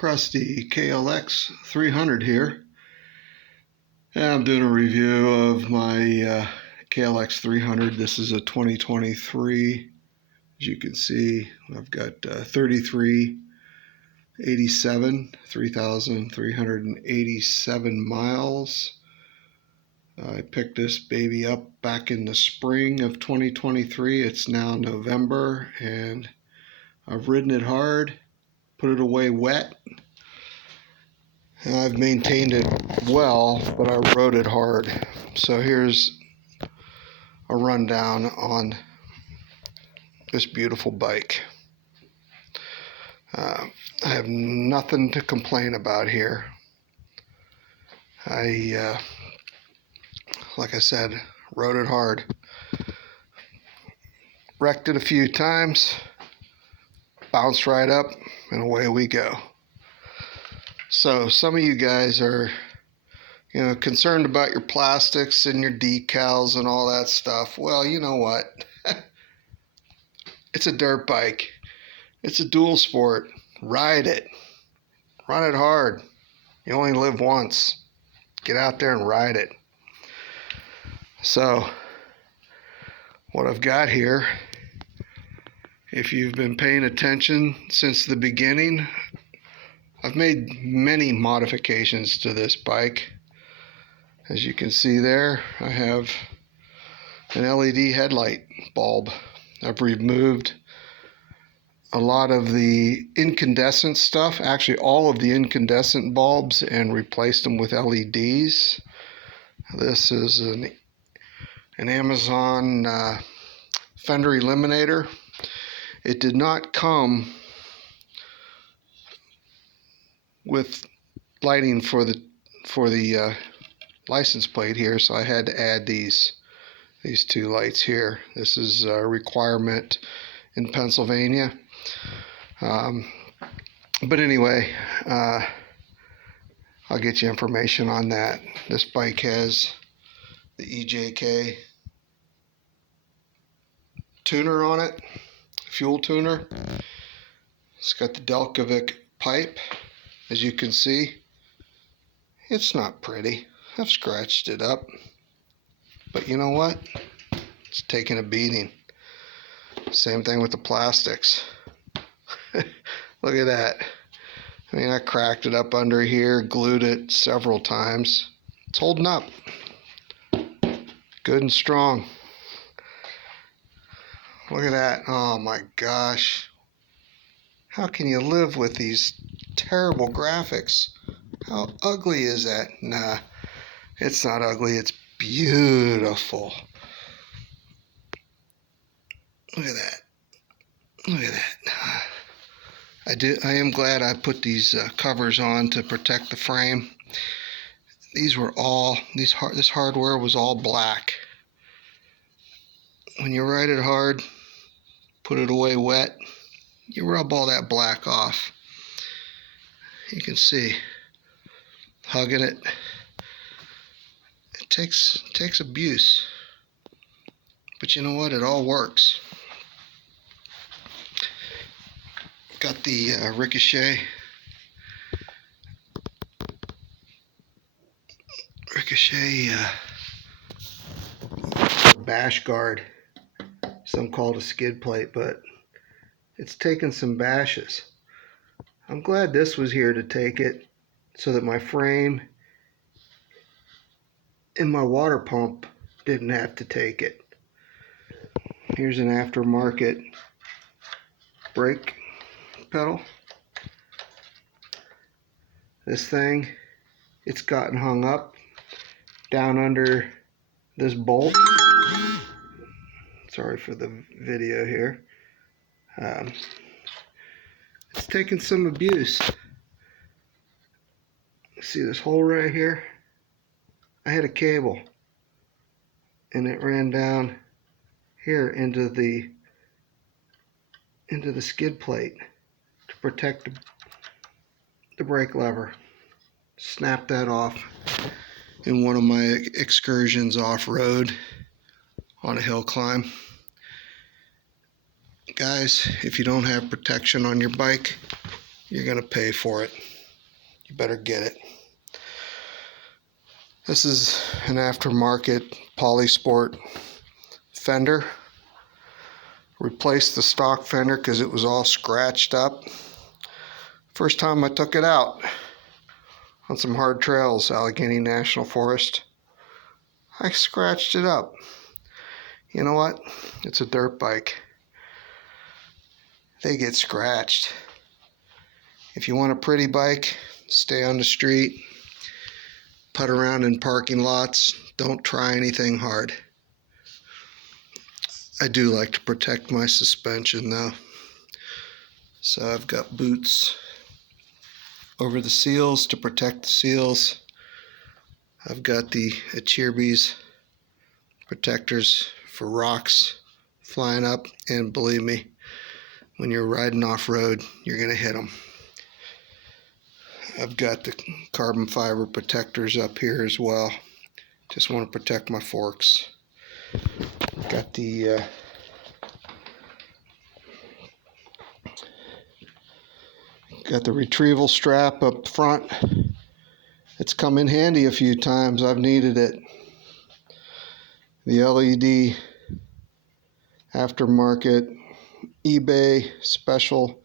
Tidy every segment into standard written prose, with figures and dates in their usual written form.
Crusty KLX300 here, and I'm doing a review of my KLX300. This is a 2023. As you can see, I've got 3,387 miles. I picked this baby up back in the spring of 2023. It's now November, and I've ridden it hard, put it away wet. And I've maintained it well, but I rode it hard. So here's a rundown on this beautiful bike. I have nothing to complain about here. Like I said, rode it hard. Wrecked it a few times, bounced right up, and away we go. So some of you guys are, concerned about your plastics and your decals and all that stuff. Well, you know what? It's a dirt bike. It's a dual sport. Ride it. Run it hard. You only live once. Get out there and ride it. So, what I've got here, if you've been paying attention since the beginning, I've made many modifications to this bike. As you can see there, I have an LED headlight bulb. I've removed a lot of the incandescent stuff, actually all of the incandescent bulbs, and replaced them with LEDs. This is an Amazon fender eliminator. It did not come with lighting for the license plate here, so I had to add these two lights here. This is a requirement in Pennsylvania. But anyway, I'll get you information on that. This bike has the EJK tuner on it, fuel tuner. It's got the Delcovic pipe. As you can see, it's not pretty. I've scratched it up, but you know what? It's taking a beating. Same thing with the plastics. Look at that. I mean, I cracked it up under here, glued it several times. It's holding up. Good and strong. Look at that. Oh my gosh. How can you live with these terrible graphics? How ugly is that? Nah, it's not ugly. It's beautiful. Look at that. Look at that. I am glad I put these covers on to protect the frame. This hardware was all black. When you ride it hard, put it away wet, you rub all that black off. You can see, hugging it. It takes abuse, but you know what? It all works. Got the Ricochet bash guard. Some call it a skid plate, but it's taken some bashes. I'm glad this was here to take it so that my frame and my water pump didn't have to take it. Here's an aftermarket brake pedal. This thing, it's gotten hung up down under this bolt. Sorry for the video here. It's taken some abuse. See this hole right here? I had a cable and it ran down here into the skid plate to protect the brake lever. Snapped that off in one of my excursions off-road on a hill climb. Guys, if you don't have protection on your bike, you're going to pay for it. You better get it. This is an aftermarket Polysport fender. Replaced the stock fender because it was all scratched up. First time I took it out on some hard trails, Allegheny National Forest, I scratched it up. You know what? It's a dirt bike. They get scratched. If you want a pretty bike, stay on the street, putt around in parking lots, don't try anything hard. I do like to protect my suspension though. So I've got boots over the seals to protect the seals. I've got the Husabergs protectors for rocks flying up, and believe me, when you're riding off-road, you're going to hit them. I've got the carbon fiber protectors up here as well. Just want to protect my forks. Got the retrieval strap up front. It's come in handy a few times. I've needed it. The LED aftermarket eBay special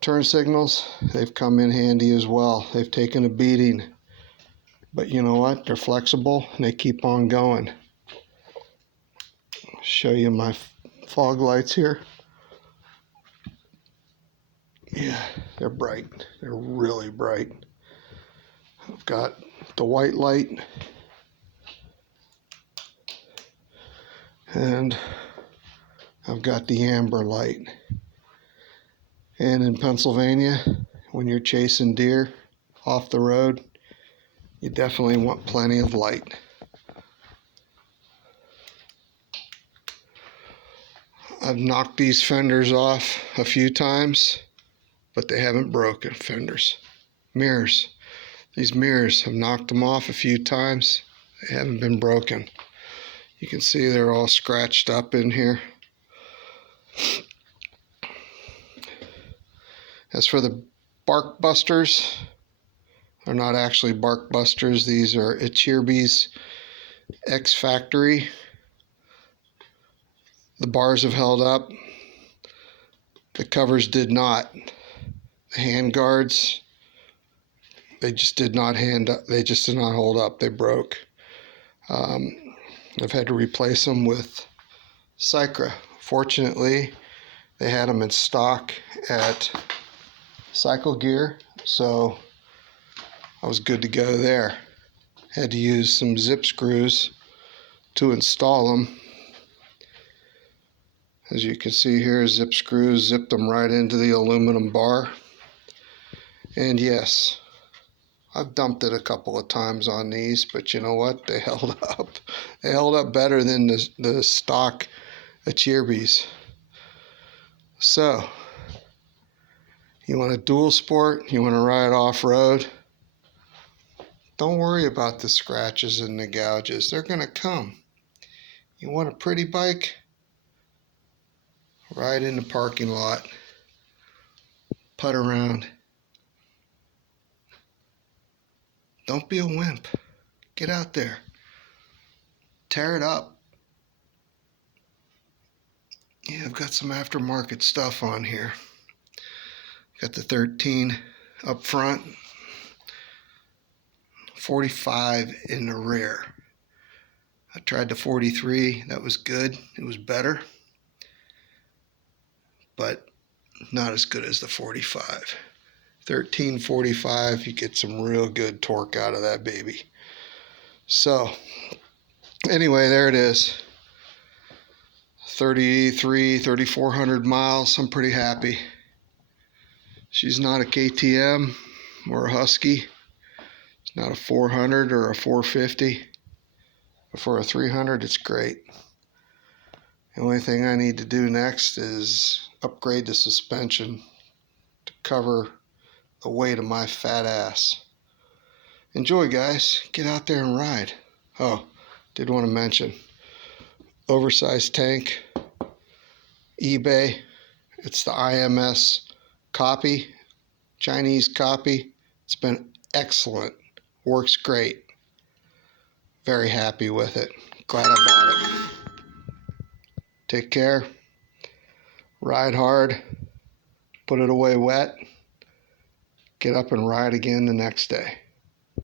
turn signals, they've come in handy as well. They've taken a beating, but you know what? They're flexible and they keep on going. Show you my fog lights here. Yeah, they're bright. They're really bright. I've got the white light and I've got the amber light. And in Pennsylvania, when you're chasing deer off the road, you definitely want plenty of light. I've knocked these fenders off a few times, but they haven't broken. Fenders. Mirrors. These mirrors, I've knocked them off a few times. They haven't been broken. You can see they're all scratched up in here. As for the bark busters, they're not actually bark busters. These are Husabergs X Factory. The bars have held up. The covers did not. The hand guards, they just did not hold up. They broke. I've had to replace them with Cycra. Fortunately, they had them in stock at Cycle Gear, so I was good to go there. Had to use some zip screws to install them. As you can see here, zip screws zipped them right into the aluminum bar. And yes, I've dumped it a couple of times on these, but you know what? They held up. They held up better than the stock Husabergs. So, you want a dual sport? You want to ride off-road? Don't worry about the scratches and the gouges. They're going to come. You want a pretty bike? Ride in the parking lot. Putt around. Don't be a wimp. Get out there. Tear it up. Yeah, I've got some aftermarket stuff on here. Got the 13 up front, 45 in the rear. I tried the 43. That was good. It was better, but not as good as the 45. 1345, you get some real good torque out of that baby. So, anyway, there it is. 3,400 miles. I'm pretty happy. She's not a KTM or a Husky. It's not a 400 or a 450. But for a 300, it's great. The only thing I need to do next is upgrade the suspension to cover the weight of my fat ass. Enjoy, guys. Get out there and ride. Oh, did want to mention, oversized tank, eBay. It's the IMS copy, Chinese copy. It's been excellent. Works great. Very happy with it. Glad I bought it. Take care. Ride hard. Put it away wet. Get up and ride again the next day.